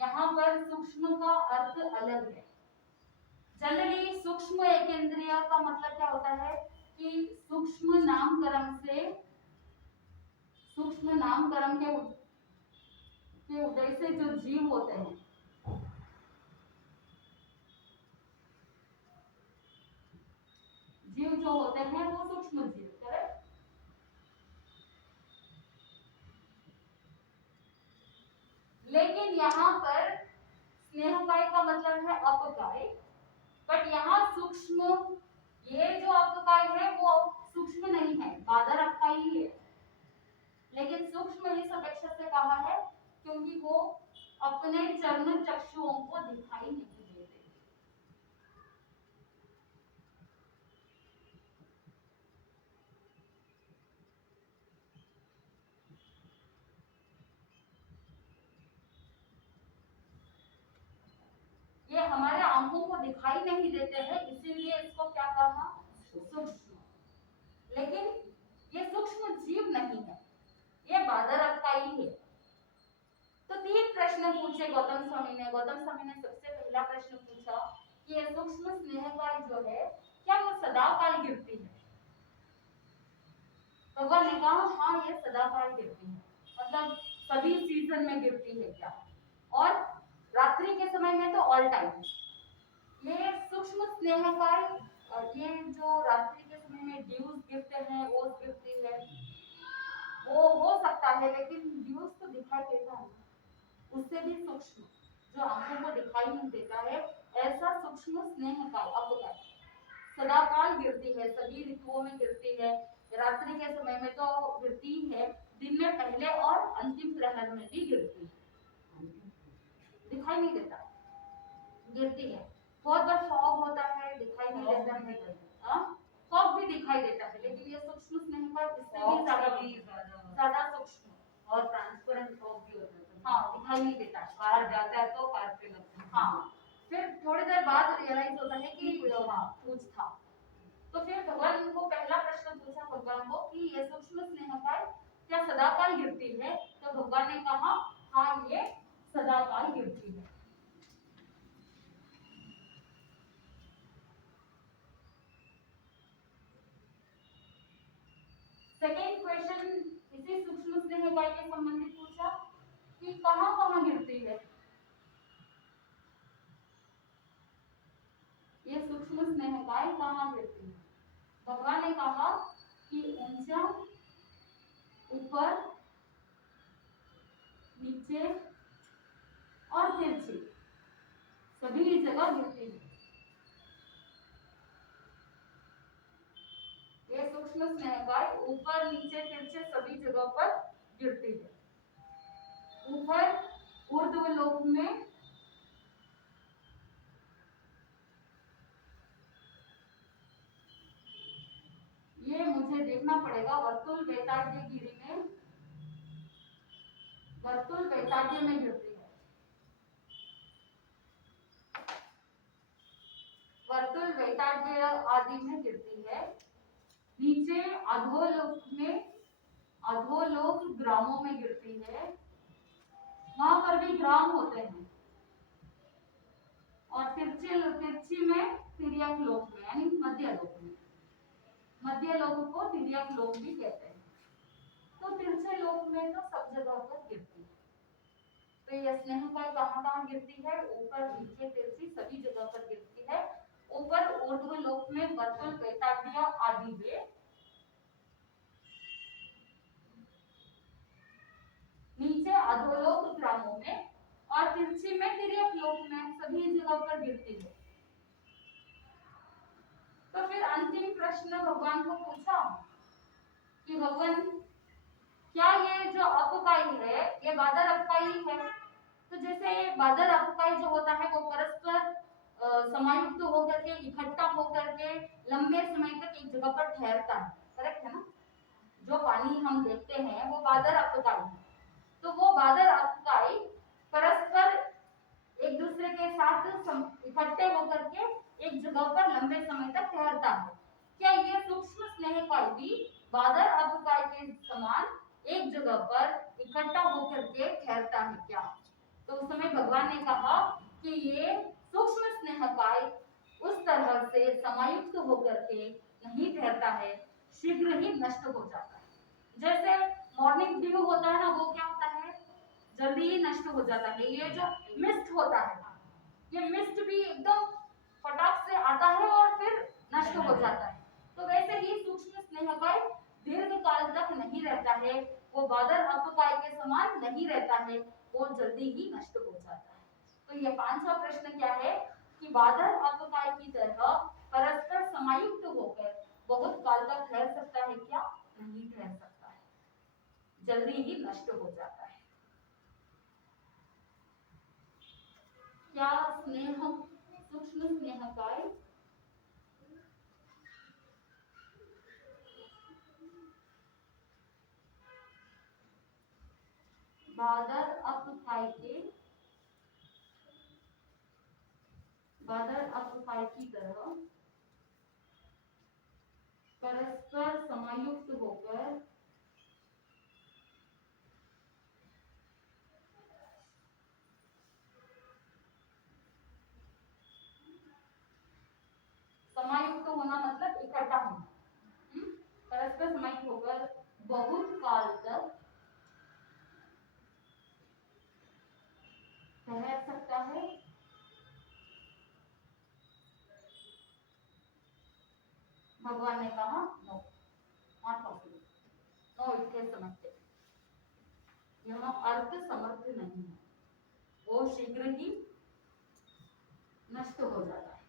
यहाँ पर सूक्ष्म का अर्थ अलग है। जनरली सूक्ष्म एकेंद्रिय का मतलब क्या होता है कि सूक्ष्म नामकरण के उदय से जो जीव होते हैं, जीव जो होते हैं वो सूक्ष्म जीव, करेक्ट। लेकिन यहाँ पर स्नेहकाय का मतलब है अपकाय, बट यहाँ सूक्ष्म, ये जो अपकाय है वो सूक्ष्म नहीं है, बादर अपकाय ही है। लेकिन सूक्ष्म इस अपेक्षा से कहा है क्योंकि वो अपने चर्म चक्षुओं को दिखाई नहीं देते। ये हमारे आंखों को दिखाई नहीं देते हैं, इसीलिए इसको क्या कहा, सूक्ष्म। लेकिन ये सूक्ष्म जीव नहीं है, ये बादर अपकाई है। तो 3 प्रश्न पूछे गौतम स्वामी ने। गौतम स्वामी ने सबसे पहला प्रश्न पूछा कि ये सूक्ष्म स्नेहकाय जो है क्या वो सदाकाल गिरती है। भगवान ने कहा हाँ ये सदाकाल गिरती है, मतलब सभी सीजन में गिरती है क्या, और रात्रि के समय में तो ऑल टाइम। ये सूक्ष्म स्नेहकाय, ये जो रात्रि के समय में ड्यूज गिरते हैं, ओस गिरती है, वो हो सकता है, लेकिन ड्यूज तो दिखाई देता है, उससे भी सूक्ष्म जो आंखों को दिखाई नहीं देता है, ऐसा सूक्ष्म स्नेहकाय अपकाय सदाकाल गिरती है, सभी ऋतुओं में गिरती है, रात्रि के समय में तो गिरती है, दिन में पहले और अंतिम प्रहर में भी गिरती है, दिखाई नहीं देता, गिरती है। बहुत बार फॉग होता है, दिखाई नहीं देता है, फॉग भी दिखाई देता है, लेकिन ये सूक्ष्म स्नेहकाय इससे भी ज्यादा सूक्ष्म और ट्रांसपेरेंट फॉग भी होता है। हाँ, दिखाई नहीं देता, कार जाता है तो कार पे लगता है। हाँ, फिर थोड़ी देर बाद रियलाइज होता है कि हाँ कुछ था। तो फिर भगवान को पहला प्रश्न पूछा भगवान को कि ये सूक्ष्म स्नेहकाय क्या सदाकाल गिरती है, तो भगवान ने कहा हाँ ये सदाकाल गिरती है। सेकेंड क्वेश्चन इसी सूक्ष्म स्नेहकाय के संबंधित पूछा कि कहाँ गिरती है ये सूक्ष्म स्नेहकाय, कहाँ गिरती है। भगवान ने कहा कि ऊंचा, ऊपर, नीचे और तिरछी सभी जगह गिरती है। ये सूक्ष्म स्नेहकाय ऊपर, नीचे, तिरछे सभी जगह पर गिरती है। ऊपर ऊर्ध्वलोक में ये मुझे देखना पड़ेगा, वर्तुल वैताग्यगिरी में, वर्तुल वैताग्य में गिरती है, वर्तुल वैताग्य आदि में गिरती है। नीचे अधोलोक में, अधोलोक ग्रामों में गिरती है, वहां पर भी ग्राम होते हैं। और तिरछी में तिर्यक लोक में, यानी मध्य लोक में, मध्य लोक को तिर्यक लोक भी कहते हैं। तो तिरछे लोक में तो सब जगह पर गिरती है। तो ये स्नेहकाय कहाँ गिरती है, ऊपर, नीचे, तिरछी सभी जगह पर गिरती है। ऊपर ऊर्ध्वलोक में वर्तुल वैताग्य आदि में, नीचे अधोलोक ग्रामों में और पृथ्वी में तिर्यक लोक में सभी जगह पर गिरती है। तो फिर अंतिम प्रश्न भगवान को पूछा कि भगवान क्या ये जो अपकाई है ये बादल अपकाई है? तो जैसे बादल अपकाई जो होता है वो परस्पर समायुक्त होकर के इकट्ठा होकर के लंबे समय तक एक जगह पर ठहरता है, करेक्ट है ना? जो पानी हम देखते हैं वो बादल अपकाई है। तो वो बादल अपकाई परस्पर एक दूसरे के साथ इकट्ठे होकर के एक जगह पर लंबे समय तक ठहरता है। क्या ये सूक्ष्म स्नेहकाय भी बादल अपकाय के समान एक जगह पर इकट्ठा होकर के ठहरता है क्या? तो उस समय भगवान ने कहा कि ये सूक्ष्म स्नेहकाय उस तरह से समायुक्त होकर के नहीं ठहरता है, शीघ्र ही नष्ट हो जाता है। जैसे मॉर्निंग ड्यू होता है ना, वो क्या होता है, जल्दी ही नष्ट हो जाता है। ये जो मिस्ट होता है, ये मिस्ट भी एकदम फटाक से आता है और फिर नष्ट हो जाता है। तो वैसे ही सूक्ष्म स्नेहकाय दीर्घ काल तक नहीं रहता है, वो बादल अपकाय के समान नहीं रहता है, वो जल्दी ही नष्ट हो जाता है। तो ये पांचवा प्रश्न क्या है कि बादल अपकाय की तरह परस्पर समायुक्त होकर बहुत काल तक ठहर सकता है क्या? नहीं ठहर सकता है, जल्दी ही नष्ट हो जाता है। क्या स्नेह सूक्ष्म स्नेहकाय बादल अपकाय की तरह परस्पर समायुक्त होकर समायुक्त होना मतलब इकट्ठा होना, परस्पर समायुक्त होकर बहुत काल तक ठहर सकता है। भगवान ने कहा नो, नॉट पॉसिबल, नो इसके समझते यह अर्थ समर्थ नहीं है, वो शीघ्र ही नष्ट हो जाता है।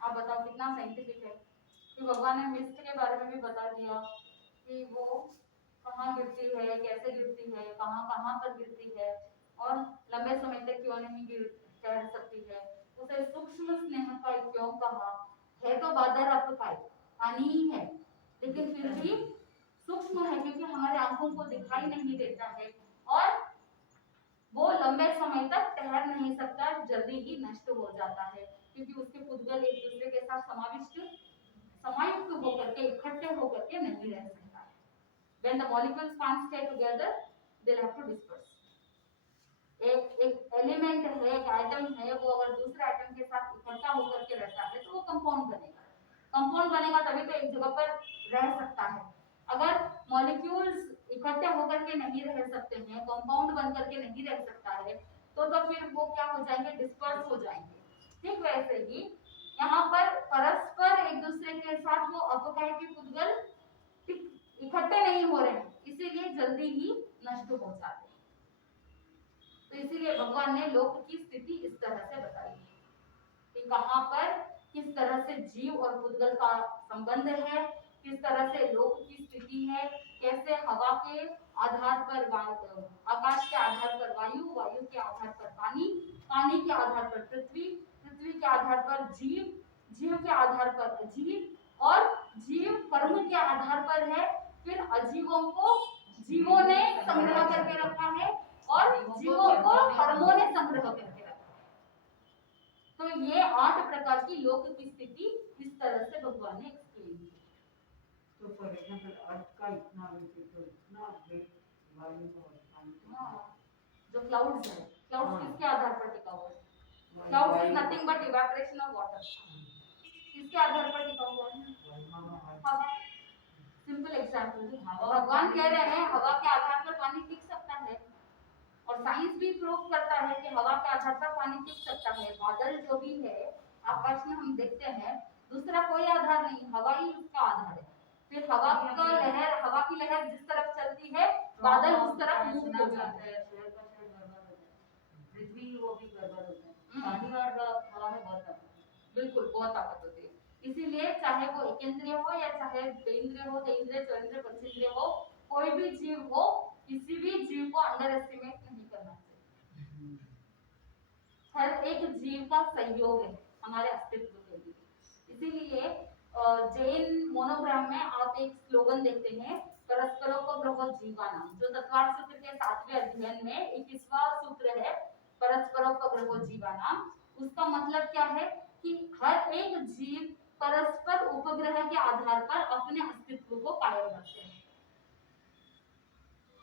आप बताओ कितना साइंटिफिक है कि भगवान ने मिस्ट के बारे में भी बता दिया कि वो कहाँ गिरती है, कैसे गिरती है, कहाँ कहाँ पर गिरती है और लंबे समय तक क्यों नहीं ठहर सकती है। उसे सूक्ष्म स्नेहकाय क्यों कहा है? तो बादल अपकाय पानी ही है, लेकिन फिर भी सूक्ष्म है क्योंकि हमारे आंखों को दिखाई नहीं देता है और वो लंबे समय तक ठहर नहीं सकता, जल्दी ही नष्ट हो जाता है क्योंकि उसके पुद्गल एक दूसरे के साथ समायुक्त होकर के इकट्ठे होकर के नहीं रह सकता है। When the molecules can't stay together, they'll have to disperse. एक एलिमेंट है, एक एटम है, वो अगर दूसरे एटम के साथ इकट्ठा होकर के रहता है तो वो कंपाउंड बनेगा। कंपाउंड बनेगा तभी तो एक जगह पर रह सकता है। अगर मॉलिक्यूल्स इकट्ठे होकर के नहीं रह सकते हैं, कंपाउंड बन करके नहीं रह सकता है, तो फिर वो क्या हो जाएंगे, डिस्पर्स हो जाएंगे। ठीक वैसे ही यहाँ पर परस्पर एक दूसरे के साथ वो अपकाय के पुद्गल इकट्ठे नहीं हो रहे हैं, इसीलिए जल्दी ही नष्ट हो जाते हैं। तो इसीलिए भगवान ने लोक की स्थिति इस तरह से बताई है कि कहाँ पर किस तरह से जीव और पुद्गल का संबंध है, किस तरह से लोक की स्थिति है, कैसे हवा के आधार पर आकाश के आधार पर वायु, वायु के आधार पर पानी, पानी के आधार पर पृथ्वी, पृथ्वी के आधार पर जीव, जीव के आधार पर अजीव और जीव कर्म के आधार पर है। फिर अजीवों को जीवों ने संग्रह करके रखा है और जीवों को कर्मों ने संग्रह करके रखा है। तो ये 8 प्रकार की लोक की स्थिति इस तरह से भगवान ने एक्सप्लेन की। तो फॉर एग्जांपल अर्थ का इतना वेट वायु और पानी जो क्लाउड्स है, क्लाउड्स किसके आधार पर टिका हुआ है? Clouds is nothing but evaporation of water. किसके आधार पर टिका हुआ है? हवा। सिंपल एग्जांपल, भगवान कह रहे हैं हवा के आधार पर पानी टिक सकता है और साइंस भी प्रूव करता है कि हवा के आधार पर पानी टिक सकता है। बादल जो भी है आकाश में हम देखते हैं दूसरा कोई आधार नहीं, हवा ही उसका आधार है। फिर हवा का लहर, हवा की लहर जिस तरफ चलती है बादल उस तरफ मूव हो जाते हैं। शहर का शहर बर्बाद हो जाता है, पृथ्वी वो भी बर्बाद हो जाता है। पानी और हवा में बहुत ताकत है। बिल्कुल बहुत ताकत होती है। इसीलिए चाहे वो एकेंद्रिय हो या चाहे द्विंद्रिय हो, तेंद्रिय, चौंद्रिय, पंचेंद्रिय हो, कोई भी जीव हो, किसी भी जीव को अंडर एस्टिमेट नहीं करना चाहिए। हर एक जीव का सहयोग है हमारे अस्तित्व के लिए। इसीलिए जैन मोनोग्राम में आप एक स्लोगन देखते हैं, परस्परोपग्रहो जीवानाम, जो तत्वार्थ सूत्र के 7वें अध्ययन में 21वां सूत्र है, परस्परोपग्रहो जीवानाम। उसका मतलब क्या है कि हर एक जीव परस्पर उपग्रह के आधार पर अपने अस्तित्व को कायम रखते हैं।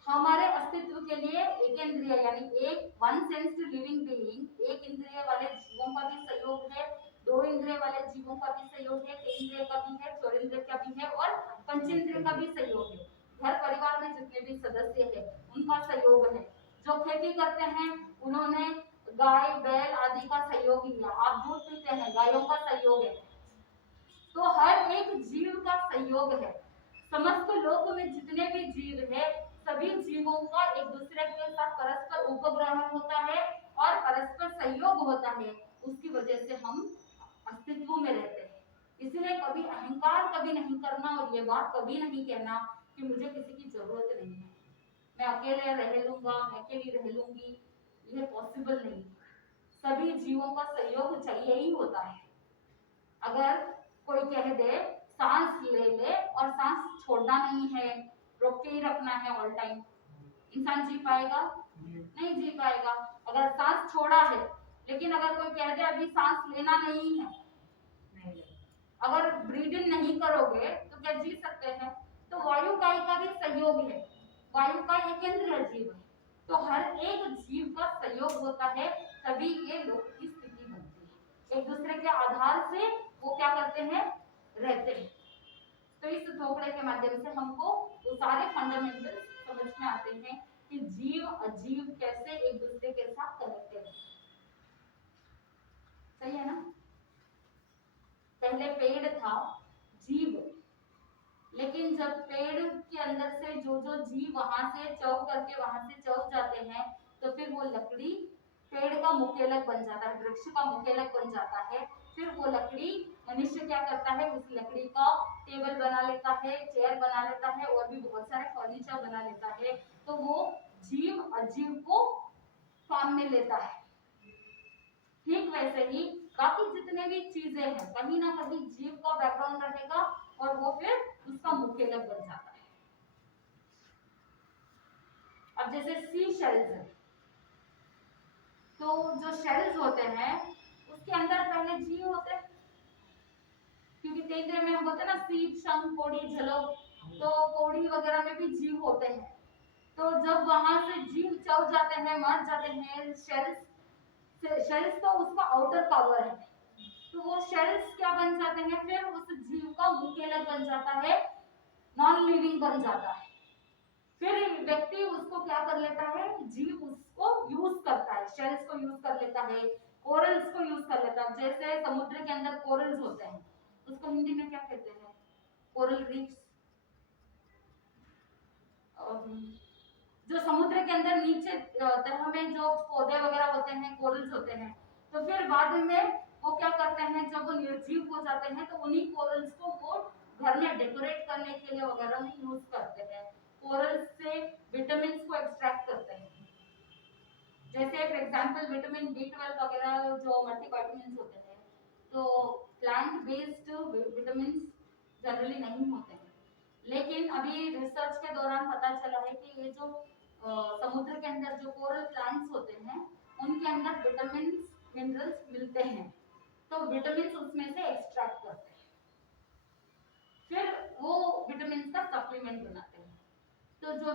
हमारे अस्तित्व के लिए एक इंद्रिय यानी एक वन सेंस्ड लिविंग बीइंग, एक इंद्रिय वाले जीवों का भी सहयोग है, दो इंद्रिय वाले जीवों का भी सहयोग है, तीन इंद्रिय का भी है, चौरिंद्रिय का भी है और पंचेंद्रिय का भी सहयोग है। घर परिवार में जितने भी सदस्य हैं उनका सहयोग है। जो खेती करते हैं उन्होंने गाय बैल आदि का सहयोग लिया, आप दूध पीते हैं गायों का सहयोग है। तो हर एक जीव का सहयोग है। समस्त लोक में जितने भी जीव है सभी जीवों का एक दूसरे के साथ परस्पर उपग्रह होता है और परस्पर सहयोग होता है। उसकी वजह से हम अस्तित्व में रहते हैं। इसलिए कभी अहंकार कभी नहीं करना और ये बात कभी नहीं कहना कि मुझे किसी की जरूरत नहीं है, मैं अकेले रह लूंगा, मैं अकेली रह लूंगी, ये पॉसिबल नहीं। सभी जीवों का सहयोग चाहिए ही होता है। अगर कोई कह दे सांस ले ले और सांस छोड़ना नहीं है, रोक के ही रखना है ऑल टाइम, इंसान जी पाएगा? नहीं जी पाएगा। अगर सांस छोड़ा है लेकिन अगर कोई कह दे अभी सांस लेना नहीं है, अगर ब्रीद इन नहीं करोगे तो क्या जी सकते हैं? तो वायु का भी सहयोग है, वायु का एक केंद्रीय जीव है। तो हर एक जीव का सहयोग होता है तभी ये लोक की स्थिति बनती है। एक दूसरे के आधार से वो क्या करते हैं, रहते हैं। तो इस थोपड़े के माध्यम से हमको वो सारे फंडामेंटल समझ में आते हैं कि जीव अजीव कैसे एक दूसरे के साथ कनेक्टेड है। सही है ना? पहले पेड़ था, जीव, लेकिन जब पेड़ के अंदर से जो जो जीव वहां से चौक करके वहां से चौक जाते हैं तो फिर वो लकड़ी पेड़ का मुकेलक बन जाता है, वृक्ष का मुकेलक बन जाता है। फिर वो लकड़ी मनुष्य क्या करता है, उस लकड़ी का टेबल बना लेता है, चेयर बना लेता है और भी बहुत सारे फर्नीचर बना लेता है। तो वो जीव अजीव को काम में लेता है। ठीक वैसे ही बाकी जितने भी चीजें हैं कहीं ना कहीं जीव का बैकग्राउंड रहेगा और वो फिर उसका मुकेलक बन जाता है। अब जैसे सी शेल्स है, तो जो शेल्स होते हैं उसके अंदर पहले जीव होते हैं, क्योंकि तेंदुए में हम बोलते हैं ना सीप शंख कोड़ी झलक, तो कोड़ी वगैरह में भी जीव होते हैं। तो जब वहां से जीव चल जाते हैं, मर जाते हैं, शेल्स तो उसका आउटर कवर है, तो वो शेल्स क्या बन जाते हैं, फिर उस जीव का मुकेलक बन जाता है, नॉन लिविंग बन जाता है। फिर व्यक्ति उसको क्या कर लेता है, जीव उसको यूज करता है, शेल्स को यूज कर लेता है, कोरल्स को यूज कर लेता है। जैसे समुद्र के अंदर कोरल्स होते हैं, उसको हिंदी में क्या कहते हैं, कोरल रीफ्स। जो समुद्र के अंदर नीचे तह में जो पौधे वगैरह होते हैं, कोरल्स होते हैं, तो फिर बाद में वो क्या करते हैं, जब वो निर्जीव हो जाते हैं तो उन्हीं कोरल्स को वो घर में डेकोरेट करने के लिए वगैरह में यूज करते हैं। कोरल्स से विटामिन को एक्सट्रैक्ट करते हैं। जैसे फॉर एग्जांपल विटामिन B12 वगैरह जो मल्टीविटामिन्स होते हैं, तो प्लांट बेस्ड विटामिन जनरली नहीं होते हैं। लेकिन अभी रिसर्च के दौरान पता चला है कि ये जो समुद्र के अंदर जो कोरल प्लांट्स होते हैं उनके अंदर विटामिन मिनरल्स मिलते हैं, तो विटामिन उसमें से एक्सट्रैक्ट करते हैं, फिर वो विटामिन का सप्लीमेंट बनाते हैं। तो जो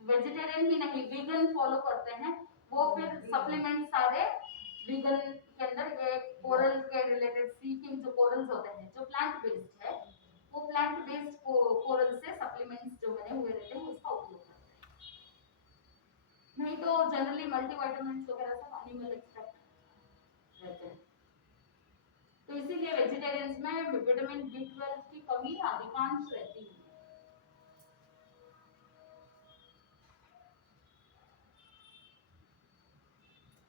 वेजिटेरियन ही नहीं वीगन फॉलो करते हैं वो फिर सप्लीमेंट सारे वीगन के अंदर ये कोरल के रिलेटेड सी के जो कोरल्स होते हैं जो प्लांट बेस्ड है, वो प्लांट बेस्ड कोरल से सप्लीमेंट्स जो बने हुए रहते हैं उसका उपयोग करते हैं। नहीं तो जनरली मल्टीविटामिन्स वगैरह सब एनिमल एक्सट्रैक्ट रहते हैं। तो इसीलिए वेजिटेरियंस में विटामिन B12 की कमी अधिकांश रहती है।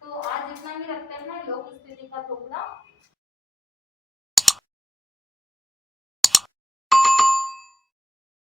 तो आज इतना ही रखते हैं लोक स्थिति का टुकड़ा।